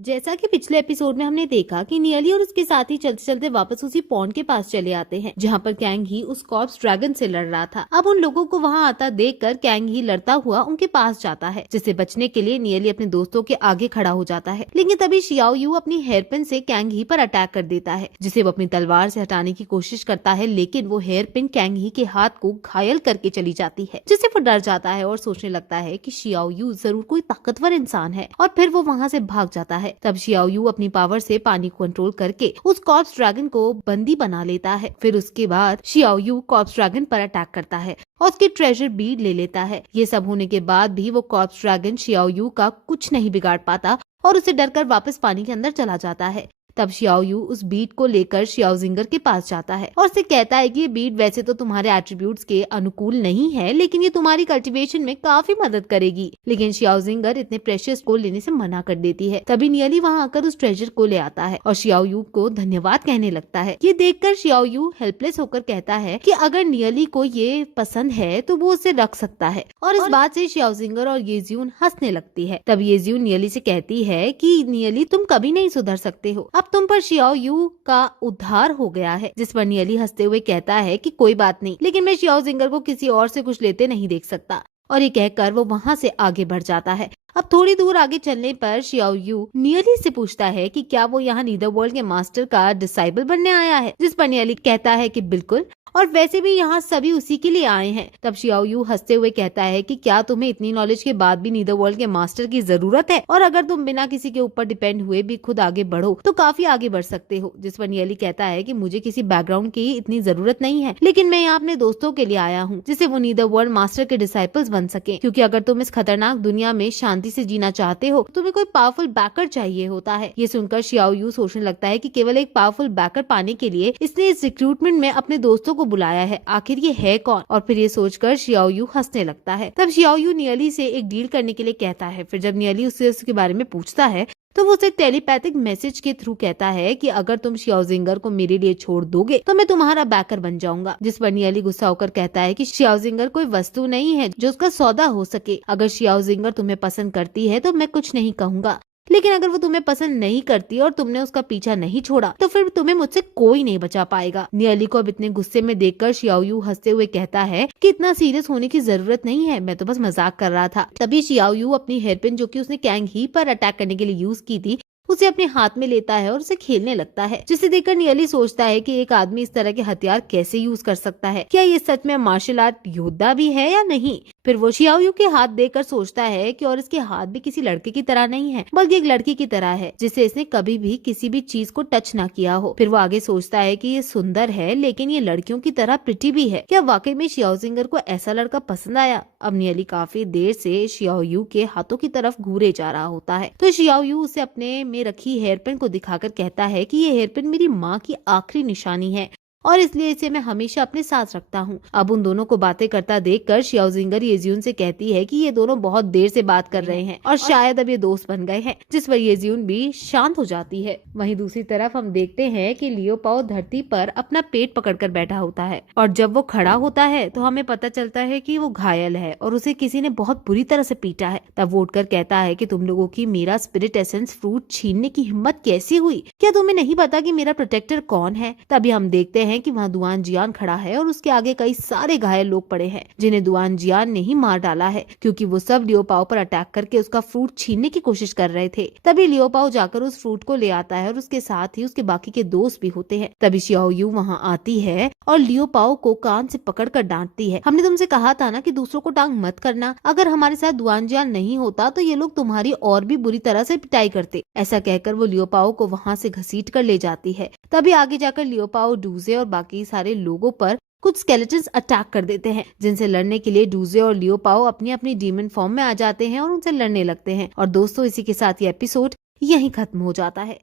जैसा कि पिछले एपिसोड में हमने देखा कि नियली और उसके साथी चलते चलते वापस उसी पॉन्ड के पास चले आते हैं जहां पर कैंग ही उस कॉर्प्स ड्रैगन से लड़ रहा था। अब उन लोगों को वहां आता देखकर कैंग ही लड़ता हुआ उनके पास जाता है, जिससे बचने के लिए नियली अपने दोस्तों के आगे खड़ा हो जाता है। लेकिन तभी शियाओ यू अपनी हेयरपिन से कैंग ही पर अटैक कर देता है, जिसे वो अपनी तलवार से हटाने की कोशिश करता है, लेकिन वो हेयरपिन कैंग ही के हाथ को घायल करके चली जाती है, जिससे वो डर जाता है और सोचने लगता है कि शियाओ यू जरूर कोई ताकतवर इंसान है, और फिर वो वहाँ से भाग जाता है। तब शियाओ यू अपनी पावर से पानी को कंट्रोल करके उस कॉर्प्स ड्रैगन को बंदी बना लेता है। फिर उसके बाद शियाओ यू कॉर्प्स ड्रैगन पर अटैक करता है और उसके ट्रेजर बीड ले लेता है। ये सब होने के बाद भी वो कॉर्प्स ड्रैगन शियाओ यू का कुछ नहीं बिगाड़ पाता और उसे डरकर वापस पानी के अंदर चला जाता है। तब शियाओ यू उस बीट को लेकर शियाओ जिंगर के पास जाता है और उसे कहता है कि ये बीट वैसे तो तुम्हारे एट्रीब्यूट्स के अनुकूल नहीं है, लेकिन ये तुम्हारी कल्टीवेशन में काफी मदद करेगी। लेकिन शियाओ जिंगर इतने प्रेशियस को लेने से मना कर देती है। तभी नियली वहां आकर उस ट्रेजर को ले आता है और शियाओ यू को धन्यवाद कहने लगता है। ये देखकर शियाओ यू हेल्पलेस होकर कहता है कि अगर नियली को ये पसंद है तो वो उसे रख सकता है, और इस बात से शियाओ जिंगर और येजियून हंसने लगती है। तब येजियून नियली से कहती है कि नियली तुम कभी नहीं सुधर सकते हो, अब तुम पर शियाओ यू का उद्धार हो गया है। जिस पर नियली हंसते हुए कहता है कि कोई बात नहीं, लेकिन मैं शियाओ जिंगर को किसी और से कुछ लेते नहीं देख सकता, और ये कहकर वो वहाँ से आगे बढ़ जाता है। अब थोड़ी दूर आगे चलने पर शियाओ यू नियली से पूछता है कि क्या वो यहाँ नीदरवर्ल्ड के मास्टर का डिसाइबल बनने आया है, जिस पर नियली कहता है कि बिल्कुल, और वैसे भी यहाँ सभी उसी के लिए आए हैं। तब शियाओ यू हंसते हुए कहता है कि क्या तुम्हें इतनी नॉलेज के बाद भी नीदरवर्ल्ड के मास्टर की जरूरत है, और अगर तुम बिना किसी के ऊपर डिपेंड हुए भी खुद आगे बढ़ो तो काफी आगे बढ़ सकते हो। जिस पर नियली कहता है कि मुझे किसी बैकग्राउंड की इतनी जरूरत नहीं है, लेकिन मैं यहाँ अपने दोस्तों के लिए आया हूँ, जिससे वो नीदरवर्ल्ड मास्टर के डिसाइपल्स बन सके, क्योंकि अगर तुम इस खतरनाक दुनिया में शांति से जीना चाहते हो तो तुम्हें कोई पावरफुल बैकर चाहिए होता है। ये सुनकर शियाओ यू सोचने लगता है कि केवल एक पावरफुल बैकर पाने के लिए इसने इस रिक्रूटमेंट में अपने दोस्तों को बुलाया है, आखिर ये है कौन। और फिर ये सोचकर शियाओ यू हंसने लगता है। तब शियाओ यू नियली से एक डील करने के लिए कहता है। फिर जब नियली उससे उसके बारे में पूछता है तो वो उसे टेलीपैथिक मैसेज के थ्रू कहता है कि अगर तुम शियाओ जिंगर को मेरे लिए छोड़ दोगे तो मैं तुम्हारा बैकर बन जाऊंगा। जिस पर नियली गुस्सा होकर कहता है कि शियाओ जिंगर कोई वस्तु नहीं है जो उसका सौदा हो सके। अगर शियाओ जिंगर तुम्हें पसंद करती है तो मैं कुछ नहीं कहूंगा, लेकिन अगर वो तुम्हें पसंद नहीं करती और तुमने उसका पीछा नहीं छोड़ा तो फिर तुम्हें मुझसे कोई नहीं बचा पाएगा। नियली को अब इतने गुस्से में देखकर शियाओ यू हंसते हुए कहता है कि इतना सीरियस होने की जरूरत नहीं है, मैं तो बस मजाक कर रहा था। तभी शियाओ यू अपनी हेयरपिन जो कि उसने कैंग ही पर अटैक करने के लिए यूज की थी उसे अपने हाथ में लेता है और उसे खेलने लगता है, जिसे देखकर नियली सोचता है कि एक आदमी इस तरह के हथियार कैसे यूज कर सकता है, क्या ये सच में मार्शल आर्ट योद्धा भी है या नहीं। फिर वो शियाओ यू के हाथ देखकर सोचता है कि और इसके हाथ भी किसी लड़के की तरह नहीं है, बल्कि एक लड़की की तरह है जिसे इसने कभी भी किसी भी चीज को टच ना किया हो। फिर वो आगे सोचता है कि ये सुंदर है, लेकिन ये लड़कियों की तरह प्रिटी भी है, क्या वाकई में शियाओ जिंगर को ऐसा लड़का पसंद आया। अब नियली काफी देर से शियाओ यू के हाथों की तरफ घूरे जा रहा होता है, तो शियाओ यू उसे अपने में रखी हेयरपिन को दिखाकर कहता है कि ये हेयरपिन मेरी माँ की आखिरी निशानी है और इसलिए इसे मैं हमेशा अपने साथ रखता हूँ। अब उन दोनों को बातें करता देखकर शियाओ जिंगर येजियून से कहती है कि ये दोनों बहुत देर से बात कर रहे हैं और शायद अब ये दोस्त बन गए हैं, जिस पर येजियून भी शांत हो जाती है। वहीं दूसरी तरफ हम देखते हैं कि लियो पाओ धरती पर अपना पेट पकड़कर बैठा होता है, और जब वो खड़ा होता है तो हमें पता चलता है कि वो घायल है और उसे किसी ने बहुत बुरी तरह से पीटा है। तब वो उठकर कहता है कि तुम लोगों की मेरा स्पिरिट एसेंस फ्रूट छीनने की हिम्मत कैसी हुई, क्या तुम्हें नहीं पता कि मेरा प्रोटेक्टर कौन है। तभी हम देखते हैं कि वहाँ दुआन जियान खड़ा है और उसके आगे कई सारे घायल लोग पड़े हैं, जिन्हें दुआन जियान ने ही मार डाला है, क्योंकि वो सब लियो पाओ पर अटैक करके उसका फ्रूट छीनने की कोशिश कर रहे थे। तभी लियो पाओ जाकर उस फ्रूट को ले आता है और उसके साथ ही उसके बाकी के दोस्त भी होते हैं। तभी शियाओ यू वहाँ आती है और लियो पाओ को कान से पकड़कर डांटती है, हमने तुमसे कहा था ना कि दूसरों को टांग मत करना, अगर हमारे साथ दुआन जियान नहीं होता तो ये लोग तुम्हारी और भी बुरी तरह से पिटाई करते। ऐसा कहकर वो लियो पाओ को वहाँ से घसीट कर ले जाती है। तभी आगे जाकर लियो पाओ डूजे और बाकी सारे लोगों पर कुछ स्केलेटन्स अटैक कर देते हैं, जिनसे लड़ने के लिए डूजे और लियो पाओ अपनी अपनी डीमन फॉर्म में आ जाते हैं और उनसे लड़ने लगते हैं। और दोस्तों, इसी के साथ ये एपिसोड यहीं खत्म हो जाता है।